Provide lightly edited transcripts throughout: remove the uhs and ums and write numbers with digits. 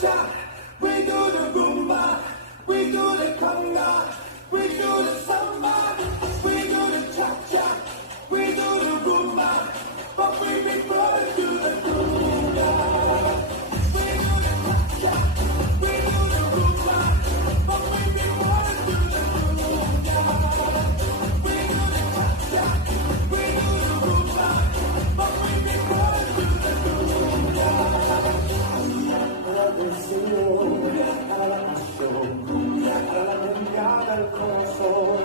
cha-cha, we do the rumba, we do the conga, we do the samba, we do the cha-cha, we do the rumba, but we prefer to the conga. We do the cha-cha, we do the rumba, but we prefer to the conga. We do the cha-cha, we do the rumba, but we prefer to the conga. Alla la pasión, a la memoria del corazón,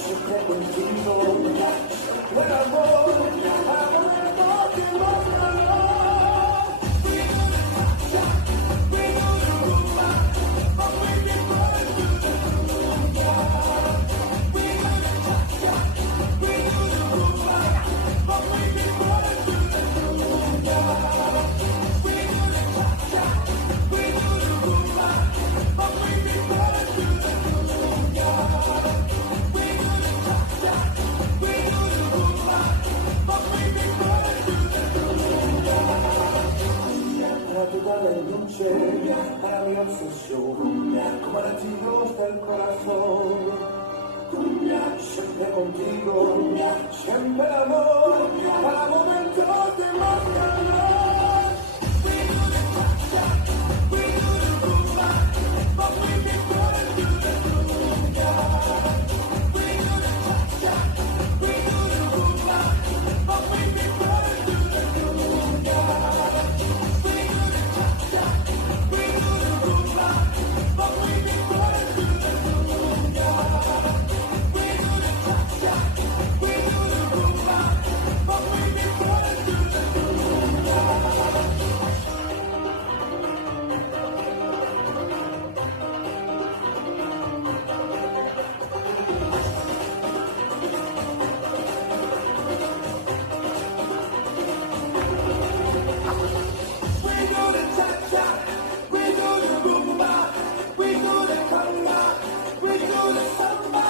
siempre contigo, siempre el amor, amor que más calor. We do the cha-cha, we do the rumba, but we prefer to the conga. We do the cha-cha, we do the rumba, but we prefer to the conga. We do the cha-cha, we do the rumba, but we prefer to the conga. We do the cha-cha, we do the rumba, but we prefer to the conga. Para toda la noche, para mi obsesión, como latidos del corazón. Siempre contigo, siempre el amor, para momentos de más calor. We do the cha-cha, we do the rumba, but we prefer to the conga. We do the cha-cha, we do the rumba, but we prefer to the conga. We do the cha-cha, we do the rumba, but we prefer to the conga. We do the cha-cha, we do the rumba, but we prefer to the conga. We do the cha-cha, we do the rumba, we do the conga, we do the samba,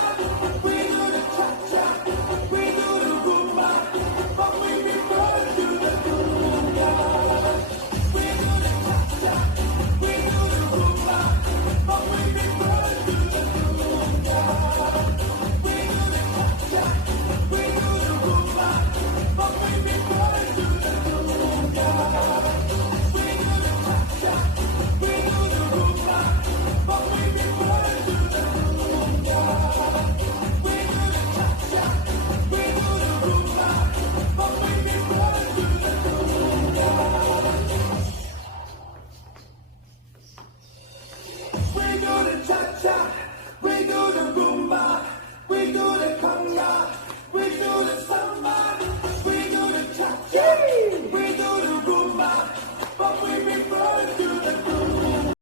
we do the cha-cha, we do the rumba, but we prefer to the conga. We do the cha-cha, we do the rumba, but we prefer to the conga. We do the cha-cha, we do the rumba, but we prefer to the conga. We do the cha-cha, we do the rumba, but we prefer to the conga. We do the cha-cha, we do the rumba, but we prefer to the conga. We do the cha-cha.